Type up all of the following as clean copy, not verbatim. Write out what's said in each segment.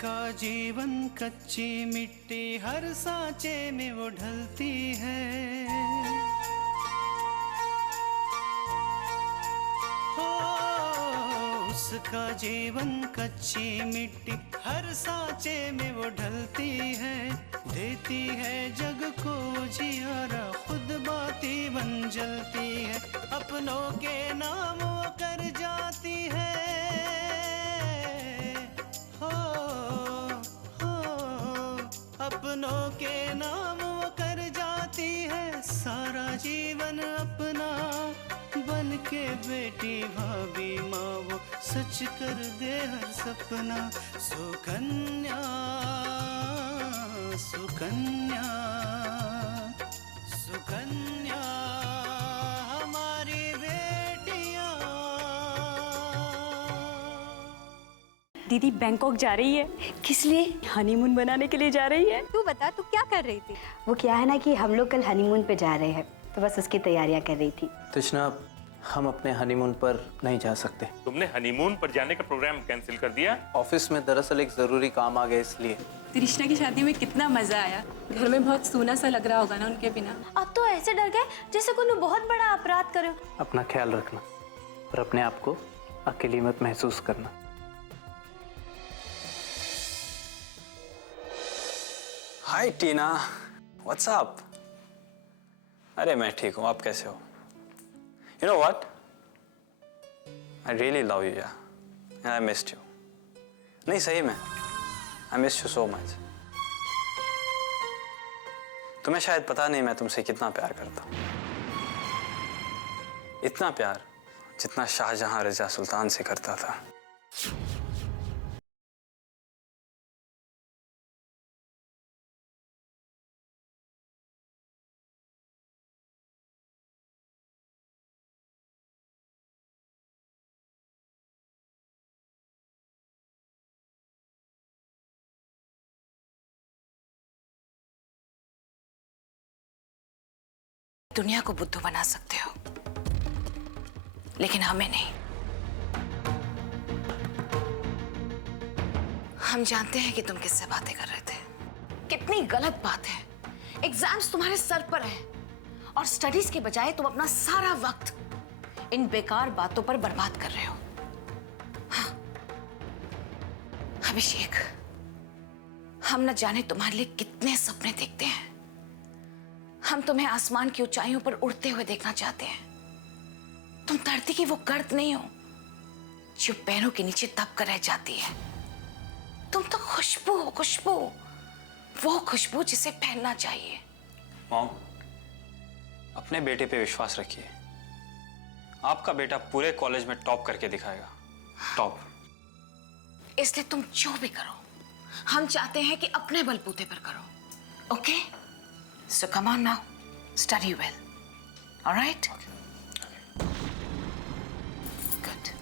उसका जीवन कच्ची मिट्टी हर सांचे में वो ढलती है। हो उसका जीवन कच्ची मिट्टी हर सांचे में वो ढलती है। देती है जग को जियारा खुद बाती बन जलती है। अपनों के नाम वो कर जाती है। अपनों के नाम वो कर जाती है। सारा जीवन अपना बन के बेटी भाभी माँ वो सच कर दे हर सपना। सुकन्या सुकन्या सुकन्या हमारी बेटियाँ। दीदी बैंकॉक जा रही है। किस लिए? हनीमून बनाने के लिए जा रही है। तू बता, तू क्या कर रही थी? वो क्या है ना कि हम लोग कल हनीमून पे जा रहे हैं, तो बस उसकी तैयारियां कर रही थी। तृष्णा, हम अपने हनीमून पर नहीं जा सकते। तुमने हनीमून पर जाने का प्रोग्राम कैंसिल कर दिया? ऑफिस में दरअसल एक जरूरी काम आ गया इसलिए। तृष्णा की शादी में कितना मजा आया। घर में बहुत सूना सा लग रहा होगा ना उनके बिना। अब तो ऐसे डर गए जैसे कोई बहुत बड़ा अपराध करे। अपना ख्याल रखना और अपने आप को अकेली मत महसूस करना। हाय टीना, व्हाट्स अप? अरे मैं ठीक हूँ, आप कैसे हो? You know what, I really love you यार, एंड आई मिस्ड यू। नहीं सही में, I miss you so much. तुम्हें शायद पता नहीं मैं तुमसे कितना प्यार करता हूँ। इतना प्यार जितना शाहजहां रज़ा सुल्तान से करता था। दुनिया को बुद्धू बना सकते हो, लेकिन हमें नहीं। हम जानते हैं कि तुम किससे बातें कर रहे थे। कितनी गलत बात है। एग्जाम्स तुम्हारे सर पर है और स्टडीज के बजाय तुम अपना सारा वक्त इन बेकार बातों पर बर्बाद कर रहे हो। हाँ। अभिषेक, हम न जाने तुम्हारे लिए कितने सपने देखते हैं। हम तुम्हें आसमान की ऊंचाइयों पर उड़ते हुए देखना चाहते हैं। तुम धरती की वो गर्द नहीं हो जो पैरों के नीचे दब कर रह जाती है। तुम तो खुशबू हो, खुशबू, वो खुशबू जिसे फैलना चाहिए। मॉम, अपने बेटे पे विश्वास रखिए। आपका बेटा पूरे कॉलेज में टॉप करके दिखाएगा। टॉप। इसलिए तुम जो भी करो, हम चाहते हैं कि अपने बलबूते पर करो। Okay? So come on now, study well. All right? Okay. Good.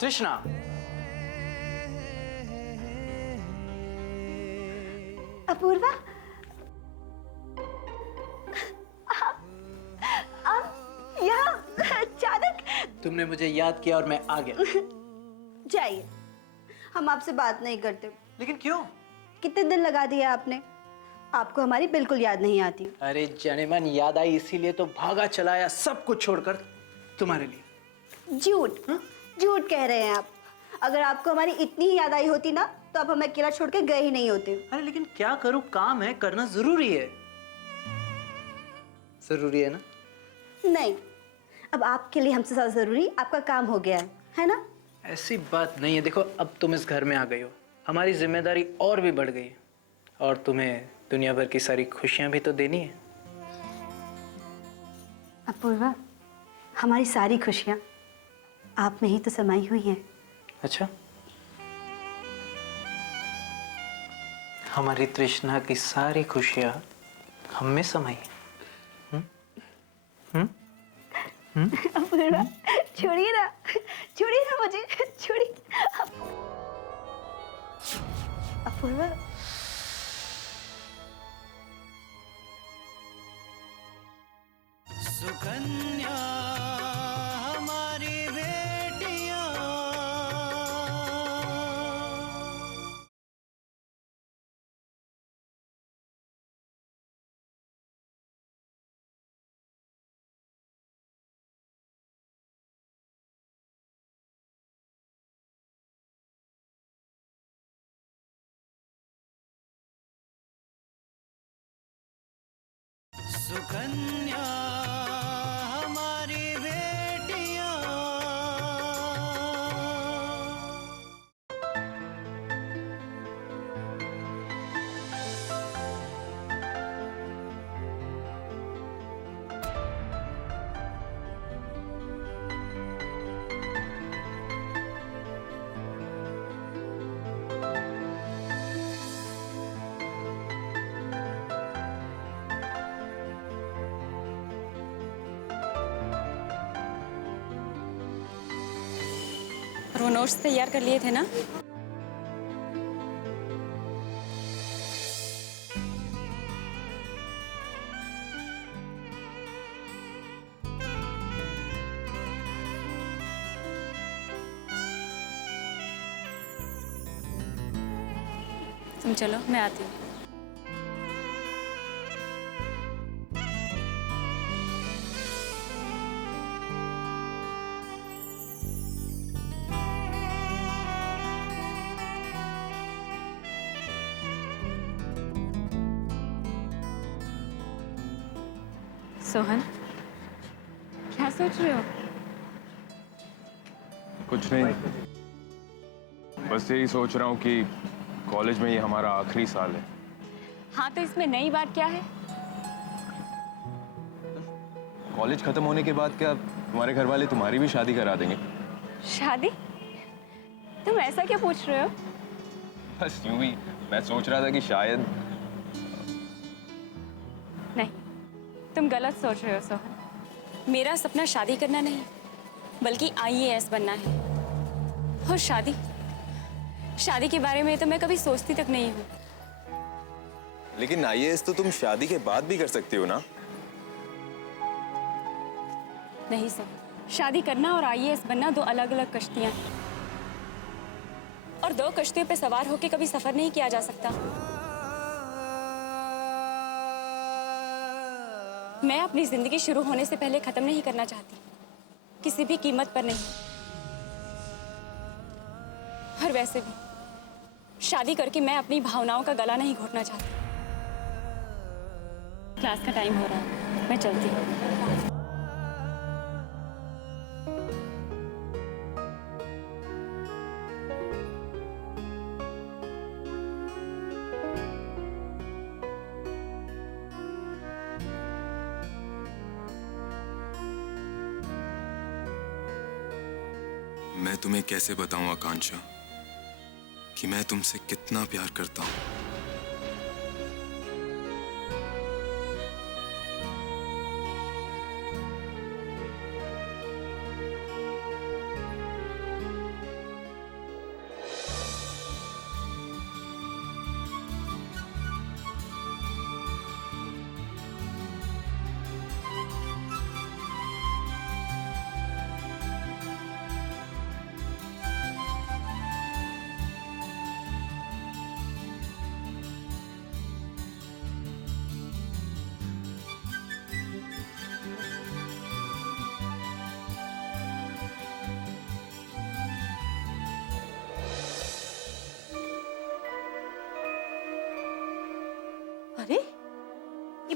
तृष्णा, अपूर्वा, यहाँ अचानक। तुमने मुझे याद किया और मैं आ गया। जाइए, हम आपसे बात नहीं करते। लेकिन क्यों? कितने दिन लगा दिए आपने? आपको हमारी बिल्कुल याद नहीं आती। अरे जाने मन याद आई इसीलिए तो भागा चलाया सब कुछ छोड़कर तुम्हारे लिए। झूठ, झूठ कह रहे हैं आप। अगर आपको हमारी इतनी याद आई होती ना तो आप हमें अकेला छोड़ के गए ही नहीं होते। अरे लेकिन क्या करूं, काम है, करना जरूरी है। जरूरी है ना? नहीं, अब आपके लिए हमसे ज्यादा जरूरी आपका काम हो गया है ना? ऐसी बात नहीं है। देखो, अब तुम इस घर में आ गई हो, हमारी जिम्मेदारी और भी बढ़ गई, और तुम्हें दुनिया भर की सारी खुशियां भी तो देनी है। अपूर्वा, हमारी सारी खुशियाँ आप में ही तो समाई हुई हैं। अच्छा, हमारी तृष्णा की सारी खुशियां हम में समाई हैं। अपूर्वा, छोड़िए ना मुझे, छोड़िए। अपूर्वा, सुकन्या हमारी बेटियां। सुकन्या हमारी बेटियां। और वो नोट्स तैयार कर लिए थे ना? तुम चलो, मैं आती हूँ। सोहन, क्या सोच रहे हो? कुछ नहीं, बस यही सोच रहा हूँ कि कॉलेज में ये हमारा आखिरी साल है। हाँ, तो इसमें नई बात क्या है? कॉलेज खत्म होने के बाद क्या तुम्हारे घर वाले तुम्हारी भी शादी करा देंगे? शादी? तुम ऐसा क्या पूछ रहे हो? बस यूं ही मैं सोच रहा था कि शायद। नहीं, तुम गलत सोच रहे हो सोहन। मेरा सपना शादी करना नहीं, बल्कि IAS बनना है। और शादी के बारे में तो मैं कभी सोचती तक नहीं हूँ। लेकिन IAS तो तुम शादी के बाद भी कर सकती हो ना? नहीं सोहन, शादी करना और IAS बनना दो अलग अलग कश्तियाँ हैं। और दो कश्तियों पे सवार होकर कभी सफर नहीं किया जा सकता। मैं अपनी जिंदगी शुरू होने से पहले खत्म नहीं करना चाहती, किसी भी कीमत पर नहीं। और वैसे भी शादी करके मैं अपनी भावनाओं का गला नहीं घोटना चाहती। क्लास का टाइम हो रहा है, मैं चलती हूँ। मैं तुम्हें कैसे बताऊं आकांक्षा कि मैं तुमसे कितना प्यार करता हूं।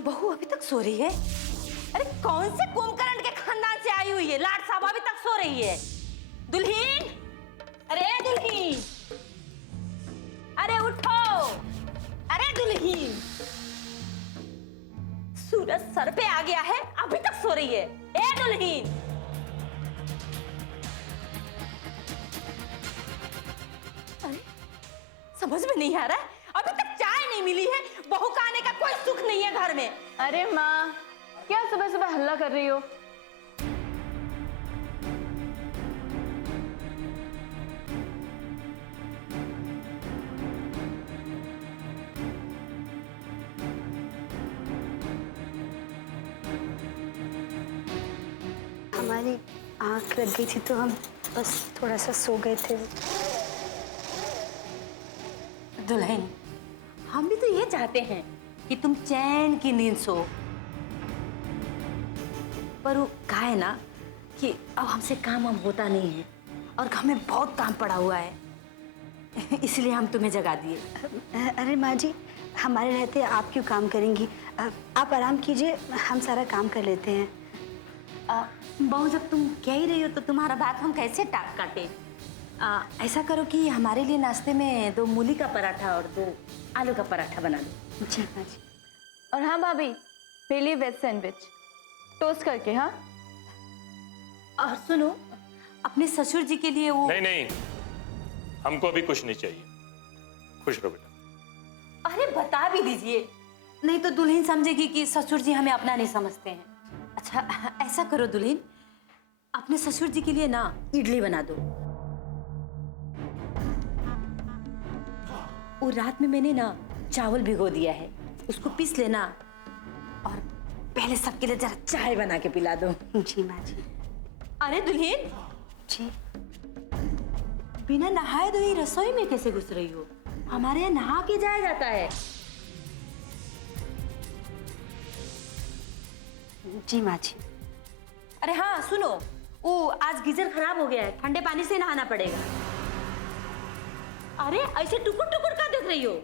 बहू अभी तक सो रही है? अरे कौन से कुंभकर्ण के खानदान से आई हुई है? लाड साहब अभी तक सो रही है। दुल्हीन, अरे दुल्हीन, अरे उठो, अरे दुल्हीन, सूरज सर पे आ गया है, अभी तक सो रही है। ए दुल्हीन, अरे समझ में नहीं आ रहा है, अभी तक चाय नहीं मिली है। बहू का आने का कोई सुख नहीं है घर में। अरे माँ, क्या सुबह सुबह हल्ला कर रही हो? हमारी आंख लग गई थी तो हम बस थोड़ा सा सो गए थे। दुल्हन, हम भी तो ये चाहते हैं कि तुम चैन की नींद सो, पर वो कहा है ना कि अब हमसे काम होता नहीं है और घर में बहुत काम पड़ा हुआ है, इसलिए हम तुम्हें जगा दिए। अरे माँ जी, हमारे रहते आप क्यों काम करेंगी? आप आराम कीजिए, हम सारा काम कर लेते हैं। बहू, जब तुम कह ही रही हो तो तुम्हारा बात हम कैसे टाक काटे? ऐसा करो कि हमारे लिए नाश्ते में 2 मूली का पराठा और 2 आलू का पराठा बना दो। जी माँ जी। और हाँ भाभी, मेरे लिए वेज सैंडविच टोस्ट करके। हाँ, और सुनो, अपने ससुर जी के लिए वो। नहीं नहीं, हमको अभी कुछ नहीं चाहिए। खुश रहो बेटा। अरे बता भी दीजिए, नहीं तो दुल्हन समझेगी कि ससुर जी हमें अपना नहीं समझते हैं। अच्छा ऐसा करो दुल्हन, अपने ससुर जी के लिए ना इडली बना दो। और रात में मैंने ना चावल भिगो दिया है, उसको पीस लेना और पहले सबके लिए जरा चाय बना के पिला दो। जी माँ जी। अरे दुल्हन जी। बिना नहाए धोए रसोई में कैसे घुस रही हो? हमारे यहाँ नहा के जाया जाता है। जी माँ जी। अरे हाँ सुनो, वो आज गीजर खराब हो गया है, ठंडे पानी से नहाना पड़ेगा। अरे ऐसे टुकुर टुकुर का देख रही हो?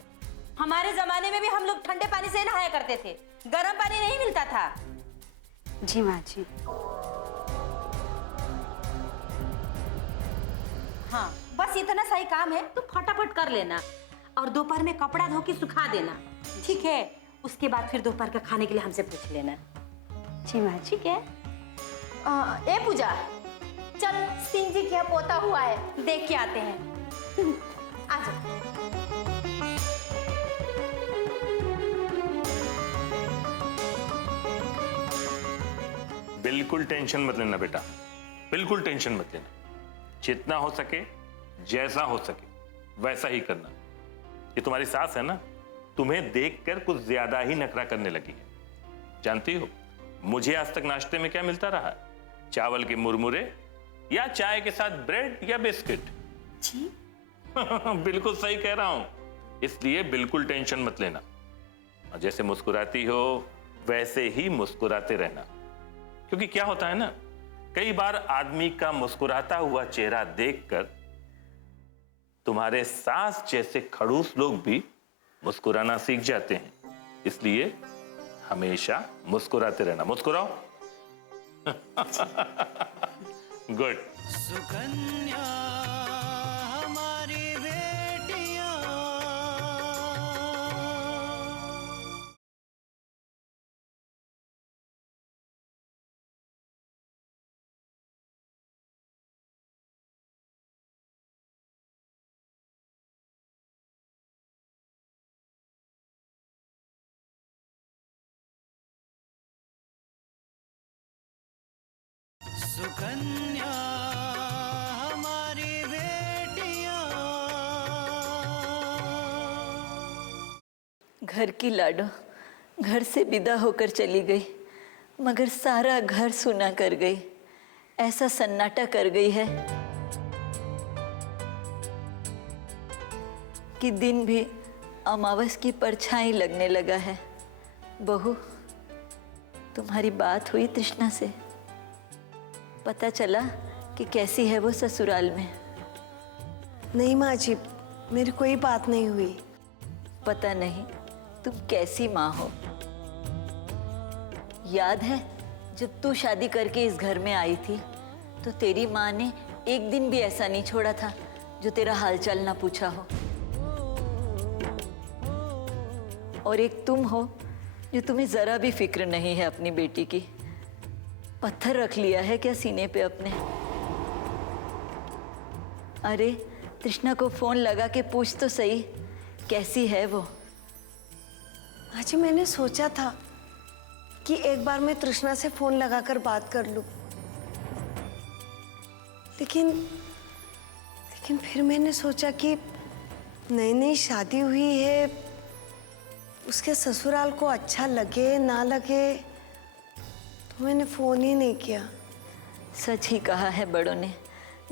हमारे जमाने में भी हम लोग ठंडे पानी से नहाया करते थे, गर्म पानी नहीं मिलता था। जी माँ जी। हाँ बस इतना सही काम है, तो फटाफट कर लेना और दोपहर में कपड़ा धो के सुखा देना, ठीक है? उसके बाद फिर दोपहर का खाने के लिए हमसे पूछ लेना। जी माँ जी। ठीक है। ए पूजा, चल सिंह जी क्या पोता हुआ है, देख के आते हैं। आ जाओ। बिल्कुल टेंशन मत लेना बेटा, बिल्कुल टेंशन मत लेना। जितना हो सके, जैसा हो सके वैसा ही करना। ये तुम्हारी सास है ना, तुम्हें देखकर कुछ ज्यादा ही नखरा करने लगी है। जानती हो मुझे आज तक नाश्ते में क्या मिलता रहा? चावल के मुरमुरे या चाय के साथ ब्रेड या बिस्किट। जी बिल्कुल सही कह रहा हूं, इसलिए बिल्कुल टेंशन मत लेना। और जैसे मुस्कुराती हो वैसे ही मुस्कुराते रहना, क्योंकि क्या होता है ना, कई बार आदमी का मुस्कुराता हुआ चेहरा देखकर तुम्हारे सास जैसे खड़ूस लोग भी मुस्कुराना सीख जाते हैं। इसलिए हमेशा मुस्कुराते रहना। मुस्कुराओ। गुड। सुकन्या हमारी बेटियां। सुकन्या हमारी बेटियां। घर की लाडो घर से विदा होकर चली गई, मगर सारा घर सुना कर गई। ऐसा सन्नाटा कर गई है कि दिन भी अमावस की परछाई लगने लगा है। बहू, तुम्हारी बात हुई तृष्णा से? पता चला कि कैसी है वो ससुराल में? नहीं माँ जी, मेरी कोई बात नहीं हुई। पता नहीं तुम कैसी माँ हो। याद है जब तू शादी करके इस घर में आई थी तो तेरी माँ ने एक दिन भी ऐसा नहीं छोड़ा था जो तेरा हालचाल ना पूछा हो। और एक तुम हो जो तुम्हें जरा भी फिक्र नहीं है अपनी बेटी की। पत्थर रख लिया है क्या सीने पे अपने? अरे तृष्णा को फोन लगा के पूछ तो सही, कैसी है वो? माँ जी, मैंने सोचा था कि एक बार मैं तृष्णा से फोन लगाकर बात कर लूं, लेकिन फिर मैंने सोचा कि नई नई शादी हुई है, उसके ससुराल को अच्छा लगे ना लगे, तो मैंने फोन ही नहीं किया। सच ही कहा है बड़ों ने,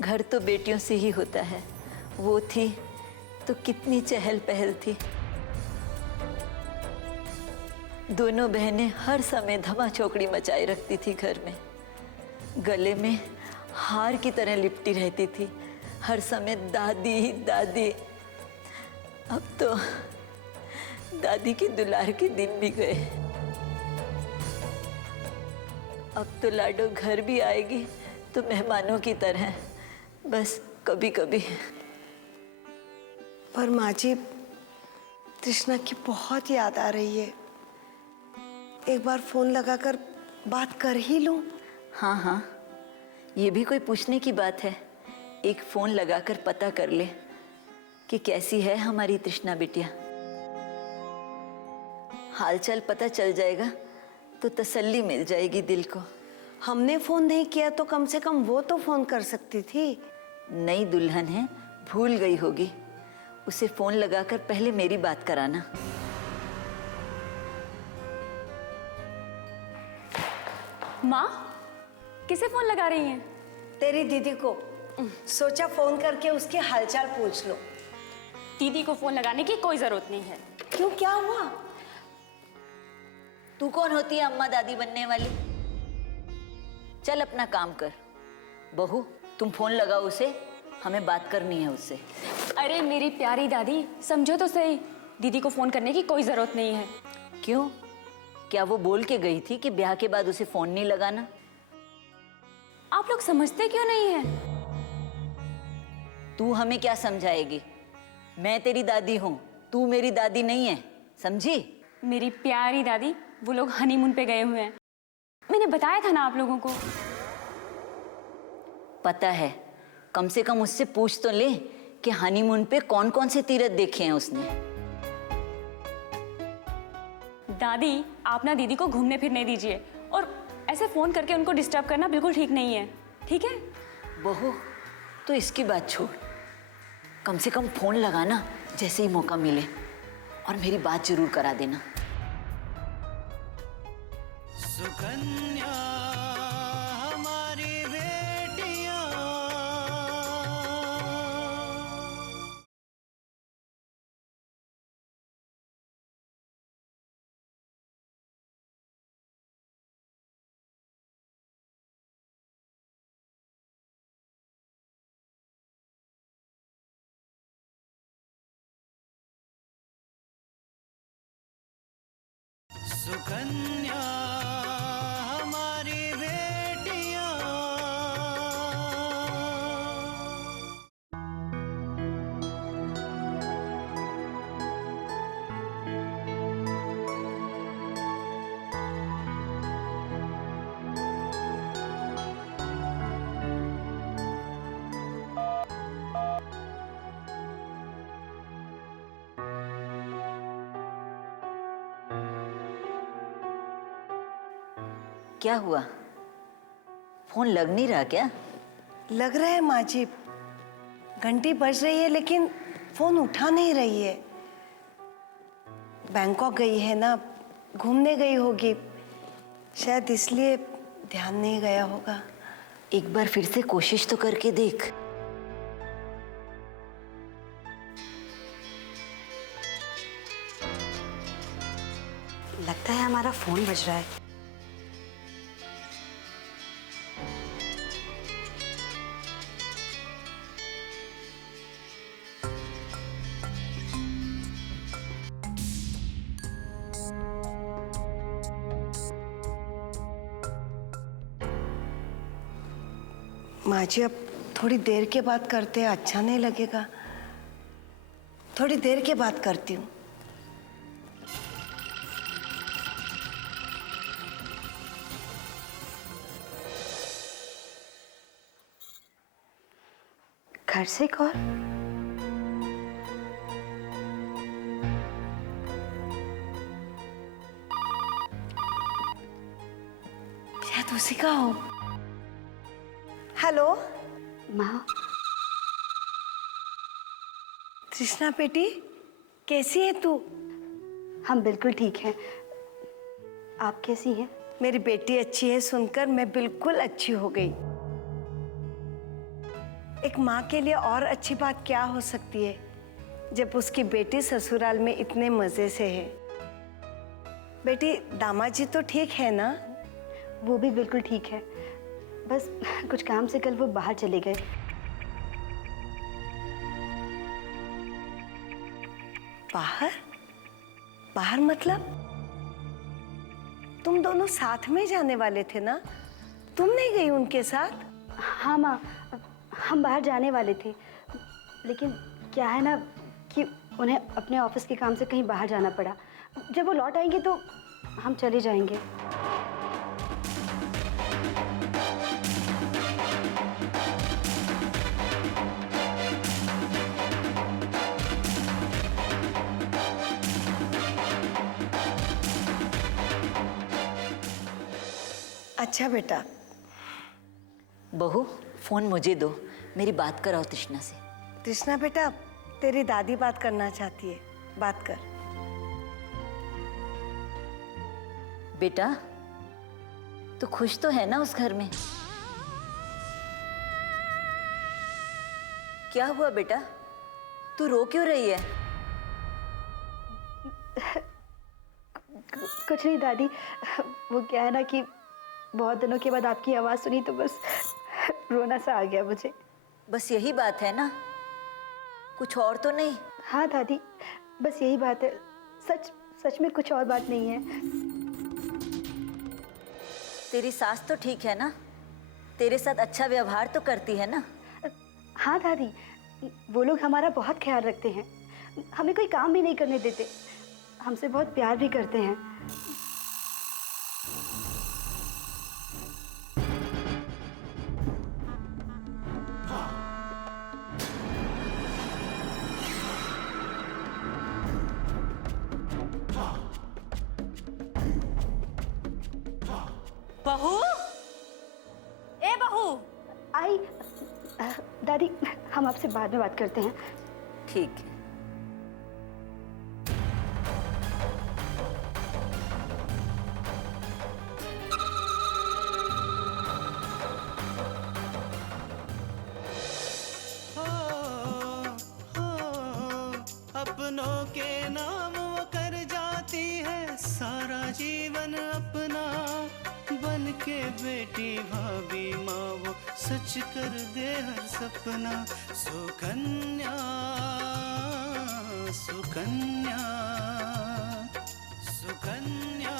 घर तो बेटियों से ही होता है। वो थी तो कितनी चहल पहल थी। दोनों बहनें हर समय धमा चौकड़ी मचाए रखती थी घर में, गले में हार की तरह लिपटी रहती थी, हर समय दादी दादी। अब तो दादी के दुलार के दिन भी गए। अब तो लाडो घर भी आएगी तो मेहमानों की तरह, बस कभी कभी। पर माँ जी, तृष्णा की बहुत याद आ रही है। एक बार फोन लगाकर बात कर ही लूं। हाँ हाँ, ये भी कोई पूछने की बात है। एक फोन लगाकर पता कर ले कि कैसी है हमारी तृष्णा बिटिया। हालचाल पता चल जाएगा तो तसल्ली मिल जाएगी दिल को। हमने फोन नहीं किया तो कम से कम वो तो फोन कर सकती थी। नई दुल्हन है, भूल गई होगी। उसे फोन लगाकर पहले मेरी बात कराना। माँ, किसे फोन लगा रही हैं? तेरी दीदी को। सोचा फोन करके उसके हालचाल पूछ लो। दीदी को फोन लगाने की कोई जरूरत नहीं है। क्यों, क्या हुआ? तू कौन होती है अम्मा दादी बनने वाली? चल अपना काम कर। बहू, तुम फोन लगाओ उसे, हमें बात करनी है उससे। अरे मेरी प्यारी दादी, समझो तो सही, दीदी को फोन करने की कोई जरूरत नहीं है। क्यों? क्या वो बोल के गई थी कि ब्याह के बाद उसे फोन नहीं लगाना? आप लोग समझते क्यों नहीं हैं? तू हमें क्या समझाएगी? मैं तेरी दादी हूं, तू मेरी दादी नहीं है, समझी? मेरी प्यारी दादी, वो लोग हनीमून पे गए हुए हैं। मैंने बताया था ना आप लोगों को। पता है, कम से कम उससे पूछ तो ले कि हनीमून पे कौन कौन से तीर्थ देखे हैं उसने। दादी, आप ना दीदी को घूमने फिरने दीजिए, और ऐसे फोन करके उनको डिस्टर्ब करना बिल्कुल ठीक नहीं है, ठीक है? बहू, तो इसकी बात छोड़, कम से कम फोन लगाना जैसे ही मौका मिले, और मेरी बात जरूर करा देना। सुकन्या हमारी बेटियां। सुकन्या हमारी बेटियां। क्या हुआ? फोन लग नहीं रहा क्या? लग रहा है माँ जी, घंटी बज रही है लेकिन फोन उठा नहीं रही है। बैंकॉक गई है ना, घूमने गई होगी, शायद इसलिए ध्यान नहीं गया होगा। एक बार फिर से कोशिश तो करके देख। लगता है हमारा फोन बज रहा है। माँ जी अब थोड़ी देर के बाद करते हैं, अच्छा नहीं लगेगा। थोड़ी देर के बाद करती हूँ। घर से कॉल? शायद उसी का हो। हेलो माँ, कृष्णा बेटी, कैसी है तू? हम बिल्कुल ठीक हैं। आप कैसी हैं? मेरी बेटी अच्छी है सुनकर मैं बिल्कुल अच्छी हो गई। एक माँ के लिए और अच्छी बात क्या हो सकती है जब उसकी बेटी ससुराल में इतने मजे से है। बेटी, दामाद जी तो ठीक है ना? वो भी बिल्कुल ठीक है, बस कुछ काम से कल वो बाहर चले गए। बाहर? बाहर मतलब? तुम दोनों साथ में जाने वाले थे ना? तुम नहीं गई उनके साथ? हाँ माँ, हम बाहर जाने वाले थे, लेकिन क्या है ना कि उन्हें अपने ऑफिस के काम से कहीं बाहर जाना पड़ा। जब वो लौट आएंगे तो हम चले जाएंगे। अच्छा बेटा। बहू, फोन मुझे दो, मेरी बात कराओ तृष्णा से। कृष्णा बेटा, तेरी दादी बात करना चाहती है, बात कर। बेटा, तू खुश तो है ना उस घर में? क्या हुआ बेटा, तू रो क्यों रही है? कुछ नहीं दादी, वो क्या है ना कि बहुत दिनों के बाद आपकी आवाज़ सुनी तो बस रोना सा आ गया मुझे। बस यही बात है ना, कुछ और तो नहीं? हाँ दादी, बस यही बात है। सच में कुछ और बात नहीं है। तेरी सास तो ठीक है ना? तेरे साथ अच्छा व्यवहार तो करती है ना? हाँ दादी, वो लोग हमारा बहुत ख्याल रखते हैं, हमें कोई काम भी नहीं करने देते, हमसे बहुत प्यार भी करते हैं। बहू, ए बहू। आई दादी, हम आपसे बाद में बात करते हैं। ठीक है। अपनों के नाम वो कर जाती है सारा जीवन अपना, बन के बेटी भाभी माँ वो सच कर दे हर सपना। सुकन्या सुकन्या सुकन्या